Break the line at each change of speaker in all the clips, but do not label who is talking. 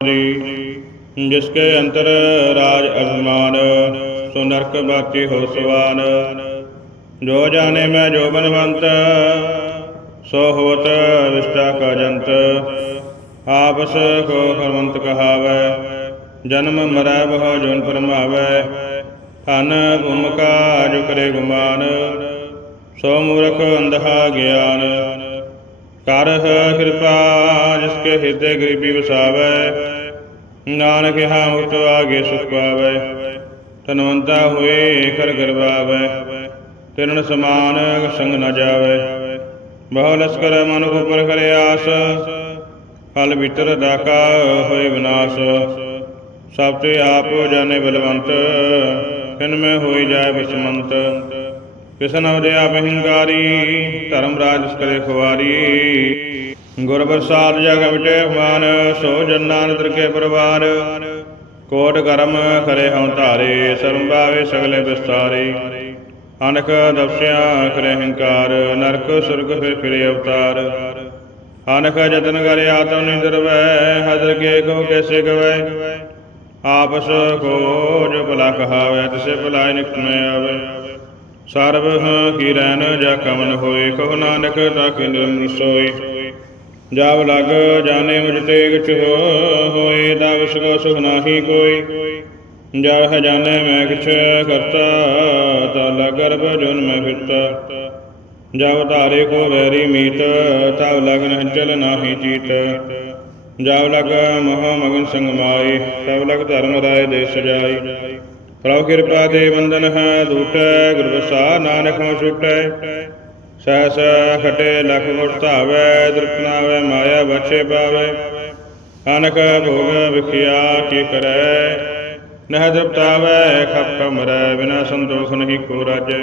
ਜਿਸ ਜਿਸਕੇ ਅੰਤਰ ਰਾਜ ਅਭਿਮਾਨ, ਸੋ ਨਰਕ ਬਾਤੀ ਹੋ ਸਵਾਨ। ਜੋ ਜਾਣੇ ਮੈਂ ਜੋ ਬਨਵੰਤ ਸੋ ਹੋਤ ਵਿਸਟਾ ਕਾ ਜੰਤ। ਆਪਸ ਕੋ ਹਰਵੰਤ ਕਹਾਵੈ, ਜਨਮ ਮਰੈ ਬਹੁ ਜੁਨ ਪਰਮਾਵੈ ਧਨ ਭੂਮਿਕਾ ਜੋ ਕਰੇ ਗੁਮਾਨ, ਸੋ ਮੂਰਖ ਅੰਧਾ ਗਿਆਨ। ਕਰਹ ਕਿਰਪਾ ਜਿਸਕੇ ਹਿਰਦੇ ਗਰੀਬੀ ਵਸਾਵੈ, ਨਾਨਕ ਹਾ ਮੁਕਤ ਆਗੇ ਸੁਖ ਪਾਵੈ ਧਨਵੰਤਾ ਹੋਏ ਖਰ ਗਰਵਾਵੈ ਤਿਰਨ ਸਮਾਨ ਸੰਗ ਨਾ ਜਾਵੈ। ਬਹੁ ਲਸਕਰ ਮਨ ਉਪਰ ਕਰੇ ਆਸ, ਫਲ ਭੀਤਰ ਡਾਕਾ ਹੋਏ ਵਿਨਾਸ਼। ਸਭ ਤੇ ਆਪ ਜਾਣੇ ਬਲਵੰਤ, ਕਿਨ ਮੈਂ ਹੋਈ ਜਾਏ ਬਿਸਮੰਤ। ਕਿਸਨ ਅਵਦੇ ਆਪ ਹਿੰਕਾਰੀ ਧਰਮ ਰਾਜ ਕਰੇ ਖੁਆਰੀ ਗੁਰ ਪ੍ਰਸਾਦ ਜਗ ਮਿਟੇ ਮਾਨ ਸੋ ਜਨਾਂ ਨਦਰ ਕੇ ਪਰਵਾਰ। ਕੋਟ ਕਰਮ ਕਰੇ ਹਉ ਧਾਰੇ ਸਰਮ ਬਾਵੇ ਸਗਲੇ ਵਿਸਤਾਰੇ। ਅਨਕ ਦਵਸਿਆ ਕਰੇ ਹੰਕਾਰ, ਨਰਕ ਸੁਰਗ ਫਿਰ ਫਿਰੇ ਅਵਤਾਰ। ਅਨਖ ਜਤਨ ਕਰੇ ਆਤਮ ਨਿੰਦਰ ਵੈ ਕੇ ਕੋ ਕੈਸੇ ਗਵੈ ਆਪਸ ਕੋ ਭਲਾ ਕਹਾਵੈ, ਤਿਸੇ ਭਲਾਇ ਨਿਕਮੈ ਆਵੇ। ਸਰਬ ਕੀ ਰੈਨ ਜਾ ਕਮਨ ਹੋਏ, ਕਹੋ ਨਾਨਕ ਤਕ ਨਿਰਮਲ ਸੋਈ ਜਾਵ ਲਗ ਜਾਣੇ ਮੁਝ ਤੇ ਕਿਛ ਹੋਏ ਤਾ ਵਿਸ ਕੋ ਸੁਖ ਨਾਹੀ ਕੋਈ। ਜਬ ਹੈ ਜਾਣੇ ਮੈਂ ਕਿਛ ਕਰਤਾ ਤਾ ਲਗਰਭ ਜੁਨ ਮੈਂ ਫਿਰਤਾ ਜਬ ਧਾਰੇ ਕੋ ਵੈਰੀ ਮੀਤ ਤਬ ਲਗਨ ਚਲ ਨਾਹੀ ਚੀਤ। ਜਬ ਲਗ ਮਹਾ ਮਗਨ ਸੰਗ ਮਾਈ ਤਬ ਲਗ ਧਰਮ ਰਾਏ ਦੇ ਸਜਾਈ ਪ੍ਰਭ ਕਿਰਪਾ ਦੇ ਵੰਦਨ ਹੈ ਦੂਟੈ ਗੁਰ ਪ੍ਰਸਾਦ ਨਾਨਕ ਹਉ ਛੁਟੈ। ਸਹਸ ਖਟੇ ਲਖ ਗੁਰ ਧਾਵੈ ਦ੍ਰਿਪਨਾਵੈ ਮਾਇਆ ਬਛੇ ਪਾਵੈ। ਅਨਕ ਭੋਗ ਵਿਖਿਆ ਕੀ ਕਰੈ? ਨਹਿ ਦ੍ਰਿਪਤਾਵੈ ਖਪ ਕਮਰੈ, ਬਿਨਾ ਸੰਤੋਖ ਨਹੀਂ ਕੋ ਰਾਜੈ।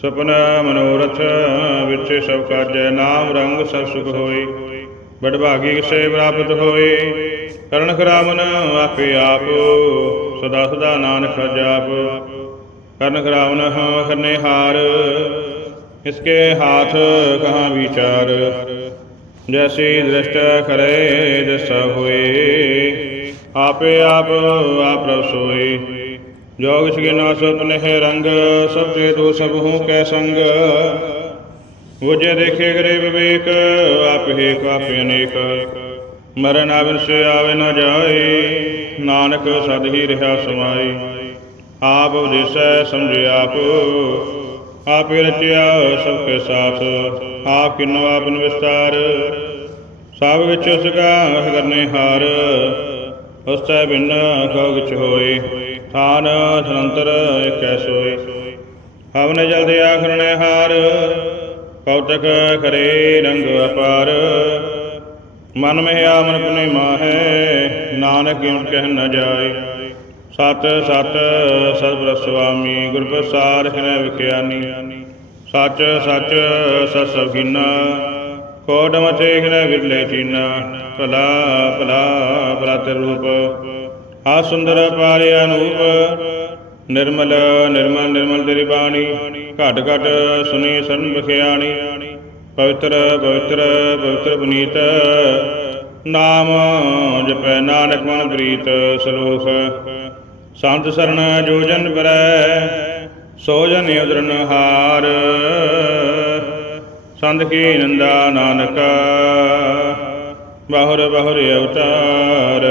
ਸੁਪਨ ਮਨੋਰਥ ਵਿੱਚ ਸਭ ਕਾਜੈ, ਨਾਮ ਰੰਗ ਸਭ ਸੁਖ ਹੋਈ ਬੜ ਕਿਸੇ ਪ੍ਰਾਪਤ ਹੋਏ। ਕਰਨ ਖਰਾਮਨ ਆਪੇ ਆਪ ਸਦਾ ਸਦਾ ਨਾਨਕ ਜਾਪ ਕਰਨ ਖਰਾਵਨ ਹਾਂ, ਕਰਨੇ ਹਾਰ। ਇਸਕੇ ਹਾਥ ਕਹਾ ਵਿਚਾਰ। ਜੈਸੀ ਦ੍ਰਿਸ਼ਟ ਕਰੇ, ਜਸਾ ਹੋਏ। ਆਪੇ ਆਪ ਆਪ ਰਵ ਸੋਏ। ਜੋਗ ਸਕੇ ਨਾ ਸੁਪਨੇ ਰੰਗ ਸਭ ਤੇ ਦੋ ਸਭ ਹੂੰ ਕੈ ਸੰਗ। ਵਜੇ ਦੇਖੇ ਗਰੇ ਵਿਵੇਕ, ਆਪ ਹੈ ਕਾਪੇ ਅਨੇਕ। ਮਰਨ ਆਵਨ ਸੇ ਆਵੇ ਨਾ ਜਾਏ। ਨਾਨਕ ਸਦ ਹੀ ਰਹਾ ਸਮਾਈ ਆਪ ਉਦੇਸੈ ਸਮਝੇ ਆਪ, ਆਪੇ ਰਚਿਆ ਸਭ ਕੇ ਸਾਥ, ਆਪ ਕਿਨੋ ਆਪਨ ਵਿਸਤਾਰ। ਸਭ ਵਿੱਚ ਉਸਕਾ ਕਰਨੇ ਹਾਰ, ਉਸਤੈ ਬਿਨ ਕਉ ਕਿਛ ਹੋਏ, ਥਾਨ ਸੰਤਰ ਏਕੈ ਸੋਏ। ਹਵਨ ਜਲਦੇ ਆਖਰਣੇ ਹਾਰ ਕੌਤਕ ਕਰੇ ਰੰਗ ਅਪਾਰ। ਮਨ ਮਹਿ ਆਮਨ ਪਨੇ ਮਾਹੈ, ਨਾਨਕ ਕਿਉ ਕਹਿ ਨ ਜਾਏ। ਸਤ ਸਤ ਸਤਿ ਸੁਆਮੀ, ਗੁਰ ਪ੍ਰਸਾਦ ਹੈ ਵਿਖਿਆਨੀ। ਸੱਚ ਸੱਚ, ਸਤ ਸਭਿਨਾ ਕੋਡ ਮਥੇ ਖਿਨ ਵਿਰਲੇ ਚੀਨਾ। ਭਲਾ ਭਲਾ ਭਲਾ ਤੇ ਰੂਪ, ਆ ਸੁੰਦਰ ਪਾਰੇ ਅਨੂਪ। ਨਿਰਮਲ ਨਿਰਮਲ ਨਿਰਮਲ ਤੇਰੀ ਬਾਣੀ, ਘਟ ਘਟ ਸੁਣੀ ਸਰਨ ਬਖਿਆਣੀ ਪਵਿੱਤਰ ਪਵਿੱਤਰ ਪਵਿੱਤਰ ਪੁਨੀਤ, ਨਾਮ ਜਪੈ ਨਾਨਕ ਮਨ ਪ੍ਰੀਤ ਸਲੋਖ ਸੰਤ ਸਰਣ ਜੋ ਜਨ ਪਰੈ ਸੋ ਜਨ ਉਦਰਨ ਹਾਰ। ਸੰਤ ਕੀ ਨੰਦਾ ਨਾਨਕ, ਬਾਹੁਰ ਬਾਹੁਰ ਅਵਤਾਰ।